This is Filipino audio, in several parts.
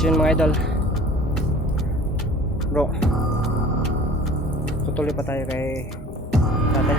So yun mga idol, bro, tutuloy pa tayo kay tatay.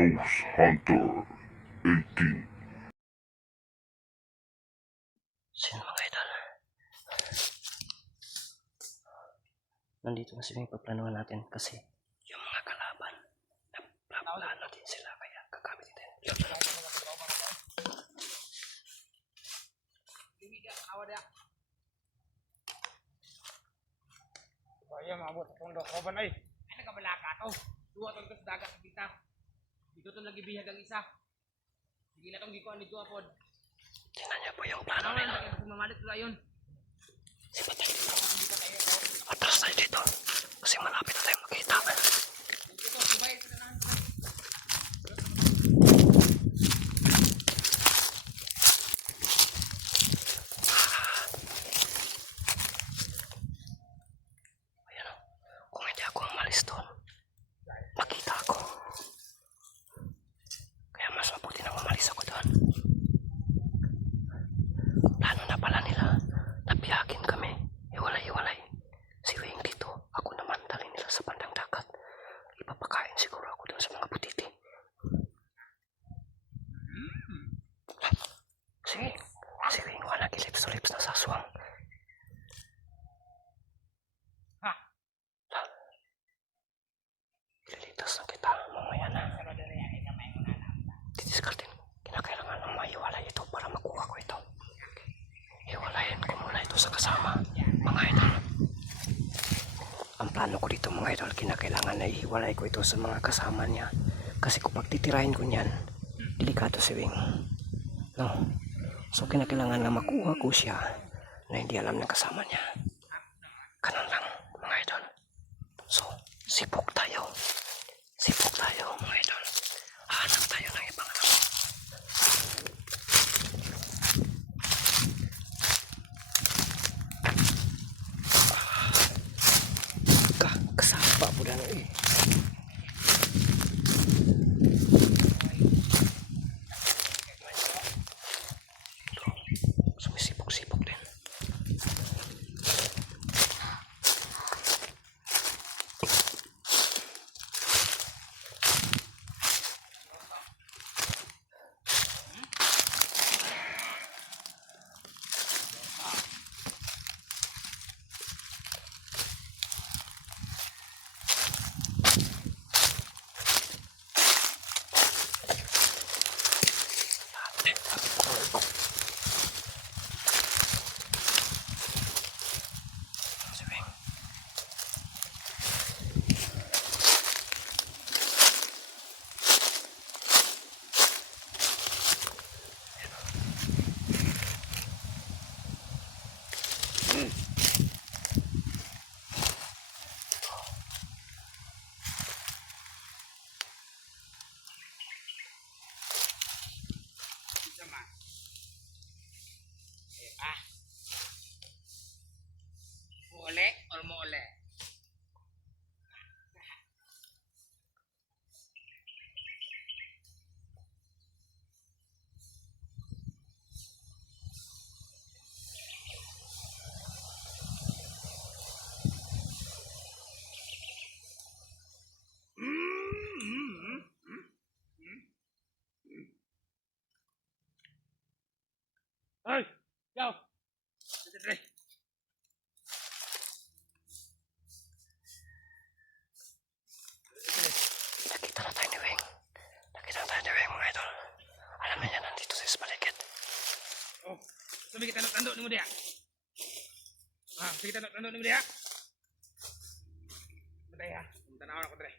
Ghost Hunter 18. So yun mga idol, nandito kasi yung paplanuhan natin kasi yung mga kalaban naplano din sila kaya gagamitin din. Kaya maabot sa pondok kaban ay. Ay nagabalaka to. Duwa tong sa dagat kita. Dito to lagi bihag ang isa. Sige na tong gikuan dito apod. Tingnan niyo po yung plano nila. Mamalit ra yon. Si Patay dito. Atras tayo dito kasi malapit na tayo makita. Dito subay sa tanan. Ayan o, kung hindi ako umalis doon, makita ako. Kaya mas mabuti na umalis ako doon. Plano na pala nila, nabiyagin kami, hiwalay-hiwalay. Si Wing dito, ako naman dali nila sa bandang dagat. Ipapakain siguro ako doon sa mga butiti. Si Wing wala gilips-lips na saswang. Ha. Ililitas na kita mamaya na. Didiskartin, kinakailangan ng maiwalay ito para makuha ko ito. Iwalayin ko muna ito sa kasama, mga idol. Ang plano ko dito mga idol, kinakailangan na ihiwalay ko ito sa mga kasama niya. Kasi kung pagtitirahin ko niyan, delikado si Wing. No? So kinakailangan na makuha ko siya na hindi alam ng kasama niya. Ganun lang mga idol. So, sipok tayo. Sipok tayo mga idol. Hanap tayo ng ibang ano. Kasapa po na eh. Sumisipok-sipok din. Si Wing. Sama. Ah. Mole or mole? Ay, go. Dito. Nakita na tayo ni Wing. Nakita na tayo ni Wing mga idol. Alam na niya nandito sa paligid. Oh, sabi kita tanduk ni mo dia. Ah, sige tanduk ni mo dia. Betay ha. Tanaw ako dire.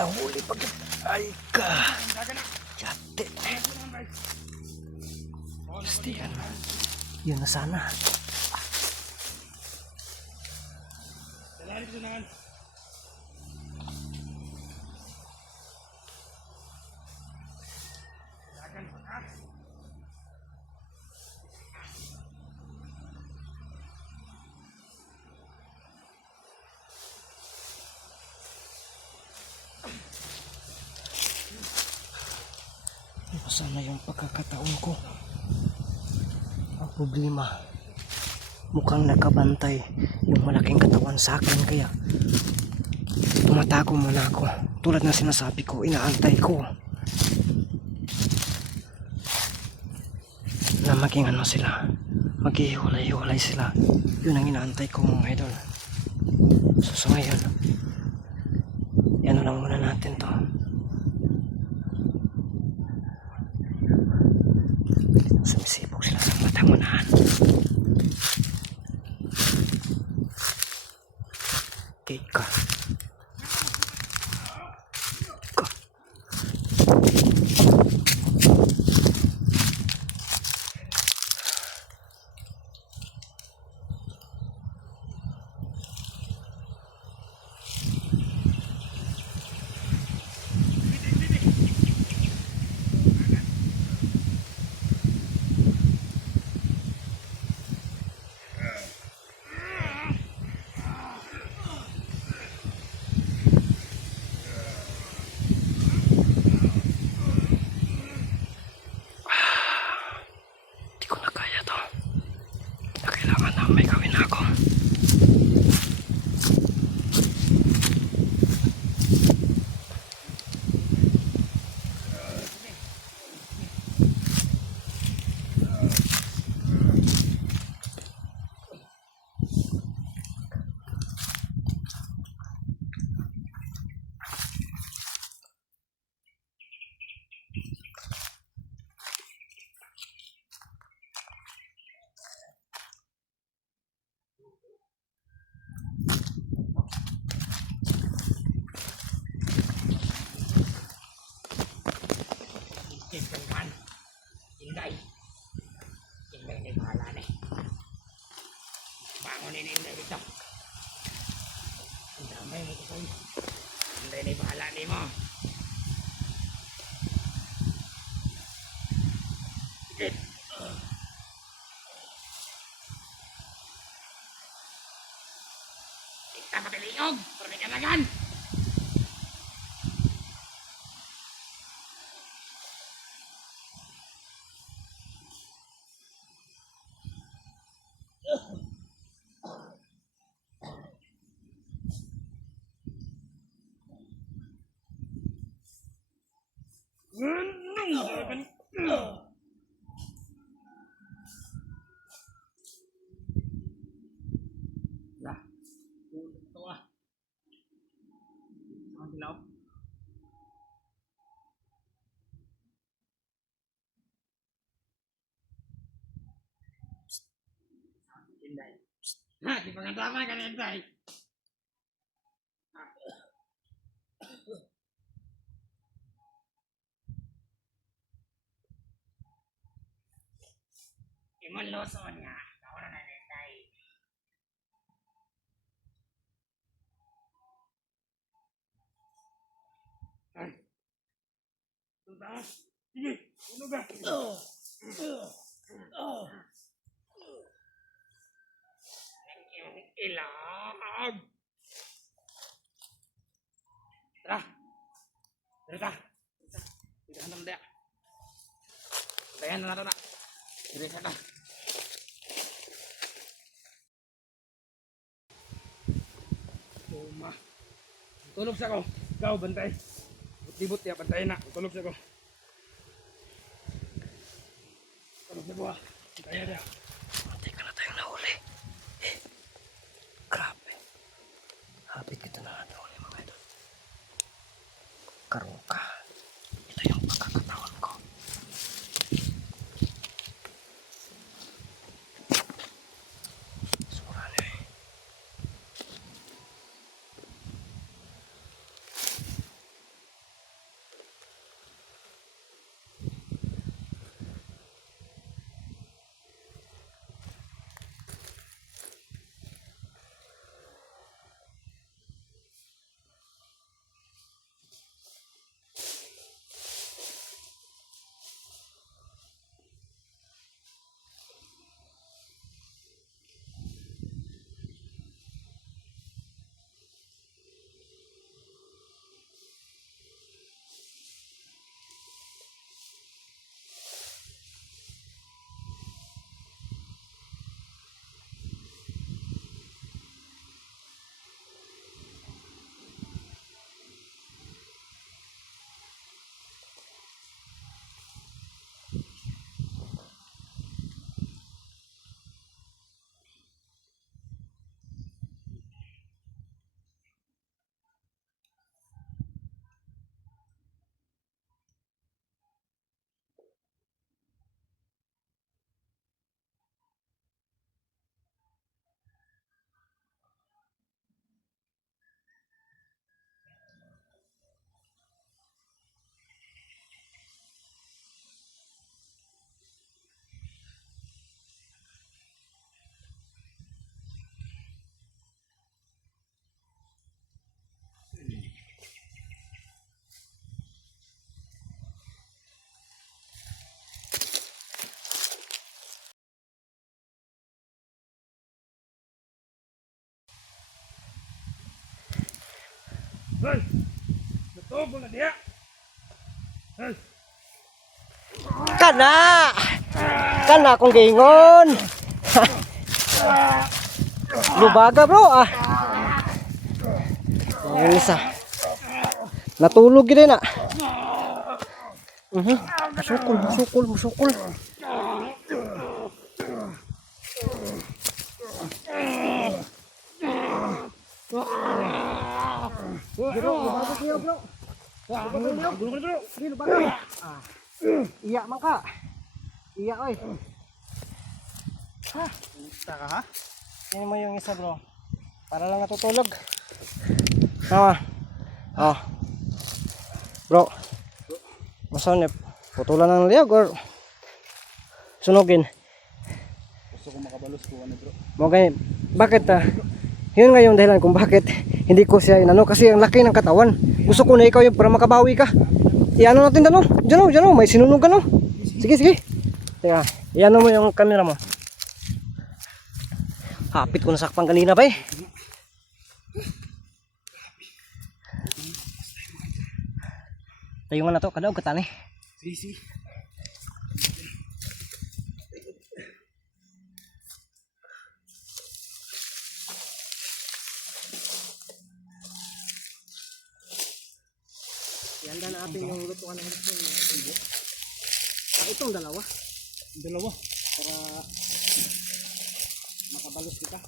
Nahuli pag... Ay ka! Yate! Gusti yan. Yun na sana. Dalahan ko sunahan. Dagan pa ka. Ano sana yung pagkakataon ko? Ang problema, mukhang nakabantay yung malaking katawan sa akin, kaya tumatago muna ako. Tulad ng sinasabi ko, inaantay ko na maging ano sila, maghihiwalay-hiwalay sila. Yun ang inaantay ko, mga idol. So sa ngayon, ano lang muna natin to. Sumisipok sila ng matang unahan. Okay ka. Ka. Di ko na kaya to. Kailangan na may gawin ako. Kinday. Kinday. Kinday na bahala na. Bangunin ni Inday dito. Ang damay mo ito. Kinday na bahala ni mo. Sige. Kita patiliog. Pero may kalagan. Lah, ito ah. Ang dilaw. Inday. Ha, di pa nga tama ka na Inday. Imon loson nga. Tawara na Inday. Ay. Tunta. Sige, uno ba? Ilag. Tara. Tara. Tidak hantam dia. Tayan na nato na. Diri sa ta. Tuma. Tulog sa ko. Ikaw bantay. Buti-buti ya bantay na. Tulog sa ko. Tulog sa ko. Bantay dia. Muntik ka na tayong nahuli. Grabe. Hapit kita na nahuli, mga idol. Karoon ka. Ito yung pagkakataon ko. Surano eh. Hey! Natubo na diya! Hey! Kana! Kana akong gingon! Lubaga bro ah! Yung isa. Natulog yun na. Musukol. Bro, lubaga kayo bro. Lubaga. Iya man ka. Iya oy. Ha? Taka ha? Tingnan mo yung isa bro. Para lang natutulog. Tama. Oh. Bro. Masanip. Putulan ng liyag or sunugin. Gusto ko makabalos ko ano bro. Okay. Bakit yun nga yung dahilan kung bakit hindi ko siya inano kasi ang laki ng katawan. Gusto ko na ikaw yung para makabawi ka. Iano natin dano. Diyan may sinunog ano. Sige. Teka, iano mo yung camera mo. Hapit ko nasakpan kanina ba eh. Tayo nga na to, kadaog katani. Sige. Ihanda natin yung lutuan ng gusto. Itong dalawa. Dalawa. Para makabalos kita.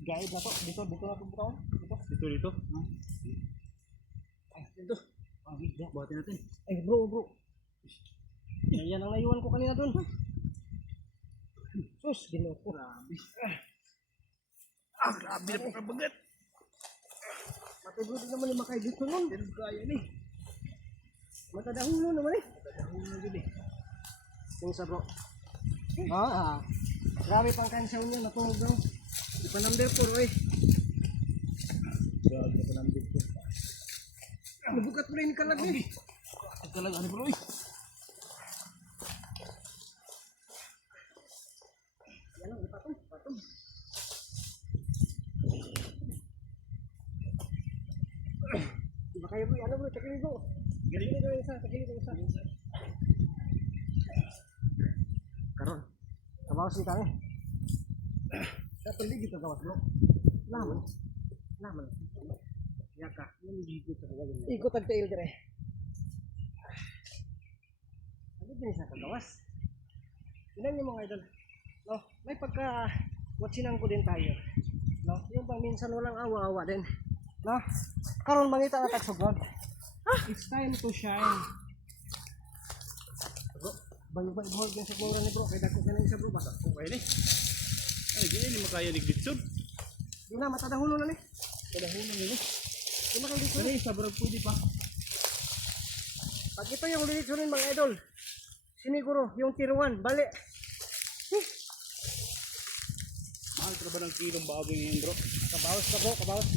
Guide na to. Dito na itong butawan. Dito. Ay, dito. Buhatin natin. Ay, bro. Yan ang naiwan ko kanina dun. Sus, ginoko. Grabe na pagkabagat. Matigudo naman yung makay dito nun. Pero kaya ni. Matadahulo naman eh. Tadahon na gini. Yung isa bro. Grabe pang kansyaw niya. Natulog daw. Di pa number 4 eh. Grabe na panambit ko. Nabukat mo na yung kalag eh. Talaga ano bro Yan ang patong. Diba kayo bro? Ano bro? Takili bro. Takili ko isa. Karon. Kabawas ni kami. Dapat hindi kita gawas bro. Laman. Yaka. Ikot ang tail dire. Ano din sa kagawas? Ilan yung mga idol? No, may pagka watchingan ko din tayo. No, yung bang minsan walang awa-awa din. No? Karon mangita na tagsugod. It's time to shine. Bro, bayo-bayo hold din sa mura ni bro. Kaya dako ka na isa bro. Basta Okay ni. Ay gini makaya ni Gitson. di na, matadahulo na ni. Tadahon na gini. Di na kayo dito. Dali sa barag pwede pa. Pag ito yung lilitsunin mga idol, siniguro yung tier 1, bali. Mahal ka ba ng kilong baboy ngayon bro? Kabawas ka bro, kabawas.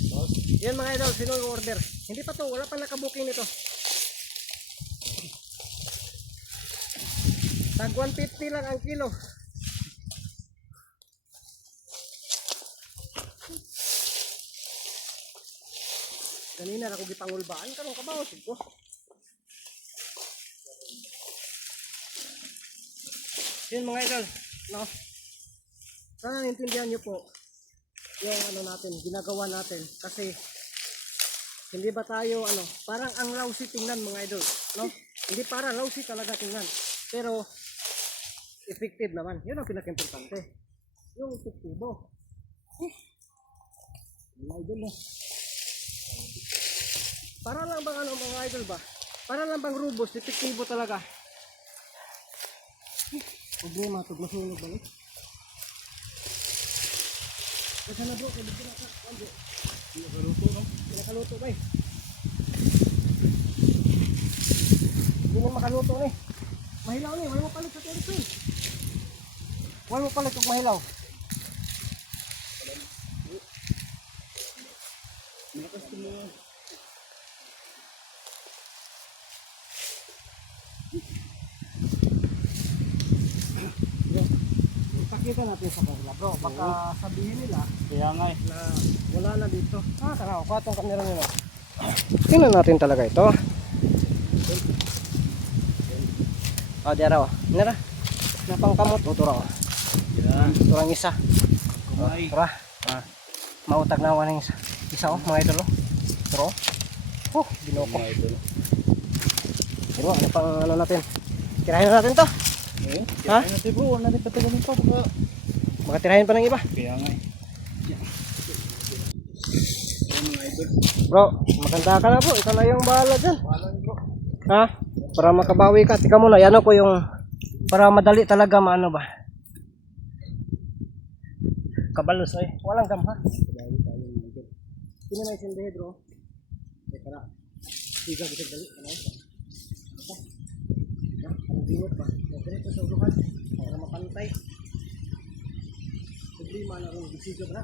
Yan mga idol, sino yung order? Hindi pa to, wala pa nakabuking nito. Tag 150 lang ang kilo. Kanina ako gipangulbaan karong kabawas ko. Yun mga idol, no? Sana naintindihan nyo po yung ano natin, ginagawa natin kasi hindi ba tayo parang ang lousy tingnan mga idol, no? Hindi para lousy talaga tingnan, pero effective naman. Yun ang pinaka-importante. Yung epektibo. Mga idol no. Para lang bang mga idol ba? Para lang bang rubos, epektibo talaga. Problema ito, masunog ba? Kasi na bro, kaya dito na ka. Nakaluto no? Nakaluto ba eh. Hindi na makaluto ni. Mahilaw ni, wala mo palit sa teres eh. Wala mo palit kung mahilaw. Malakas ko mo. ipakita natin sa kanila bro. Baka sabihin nila Kaya nga eh. na wala na dito. Tara, kuha tong kamera nila. Tingnan natin talaga ito. Diara o. Nara. Napangkamot o tura o. Yan. Turang isa. Kumay. Tura. Mautag na waning isa. Isa o, mga idol o. Tura o. Binoko. Diba, ano pang ano natin? Tirahin na natin to. Ha? Kaya natin bro, wala natin patagamin pa. Baka tirahin pa ng iba. Kaya nga eh. Bro, maganda ka na bro. Ikaw na yung bahala dyan. Ha? Para makabawi ka. Tika muna, yan ko yung para madali talaga maano ba. Kabalos ay. Walang gam ha. Sino may sindihe bro? Teka na. Siga bisag dali. Ano? Ang binot ba? Diretso sa ulukan. Para mapantay. Problema na rin. Bisiga ba na?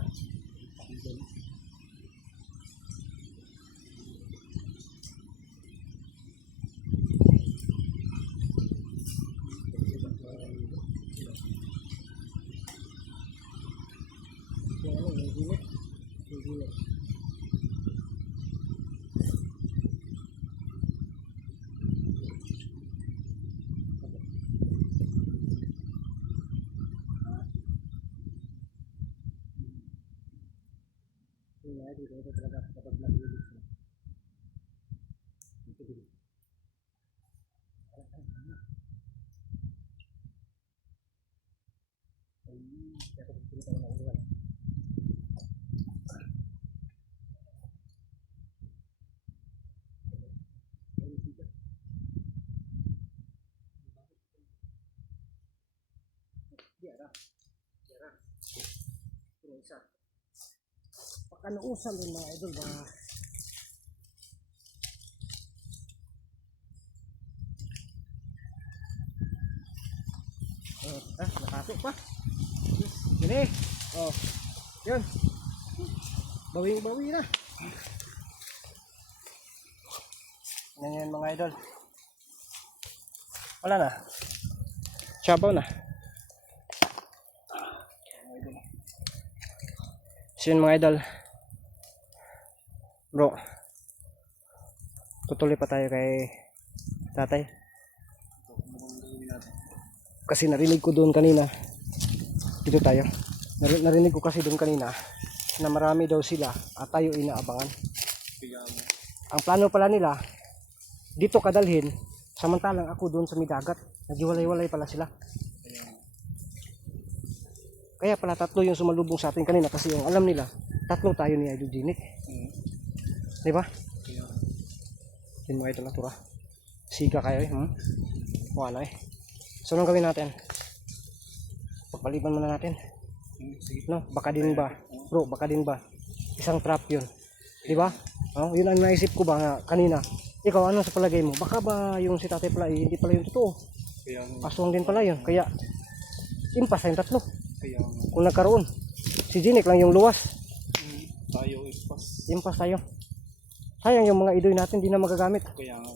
Pagkanuusan din mga idol ba? Nakasok pa. Gini. Oh. Yun. Bawi-bawi na. Yan mga idol. Wala na. Sabaw na. So yun mga idol. Bro, tutuloy pa tayo kay tatay. Kasi narinig ko doon kanina. Dito tayo. Narinig ko kasi doon kanina na marami daw sila at tayo inaabangan. Ang plano pala nila, dito kadalhin, samantalang ako doon sa midagat. Naghiwalay-walay pala sila. Kaya pala tatlo yung sumalubong sa atin kanina kasi yung alam nila, tatlo tayo ni Idol Jinik. Diba? Yun mga ito natura. Siga kayo eh. Wala eh. So anong gawin natin? Pagpaliban muna natin. No? Baka din ba? Bro, baka din ba? Isang trap yun. Diba? No? Yun ang naisip ko ba nga kanina. Ikaw ano sa palagay mo? Baka ba yung si tatay pala hindi pala yung totoo? Aswang din pala yun. Kaya impas yung tatlo. Kung nagkaroon. Si Jinik lang yung luwas. Tayo impas. Impas tayo. Sayang yung mga idoy natin, di na magagamit. Kaya nga.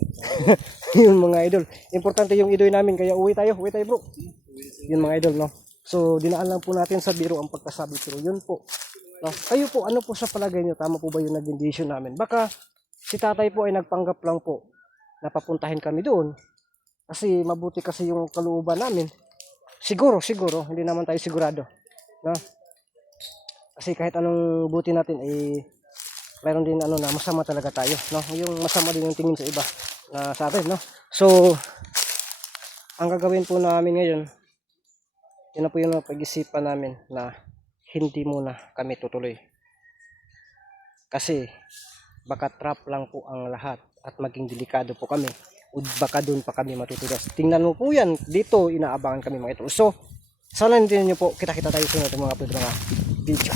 Yun mga idol. Importante yung idoy namin, kaya uwi tayo bro. Yun mga idol, no? So, dinaan lang po natin sa biro ang pagkasabi, pero yun po. No? Kayo po, ano po sa palagay nyo? Tama po ba yung naging decision namin? Baka si tatay po ay nagpanggap lang po na papuntahin kami doon. Kasi mabuti kasi yung kalooban namin. Siguro, hindi naman tayo sigurado. No? Kasi kahit anong buti natin, mayroon din ano na masama talaga tayo, no? Yung masama din yung tingin sa iba na sa atin, no? So ang gagawin po namin ngayon, yun na po yung pag-isipan namin na hindi muna kami tutuloy. Kasi baka trap lang po ang lahat at maging delikado po kami. O baka doon pa kami matutulas. Tingnan mo po yan, dito inaabangan kami mga ito. So sana hindi niyo po kita-kita tayo sa mga video.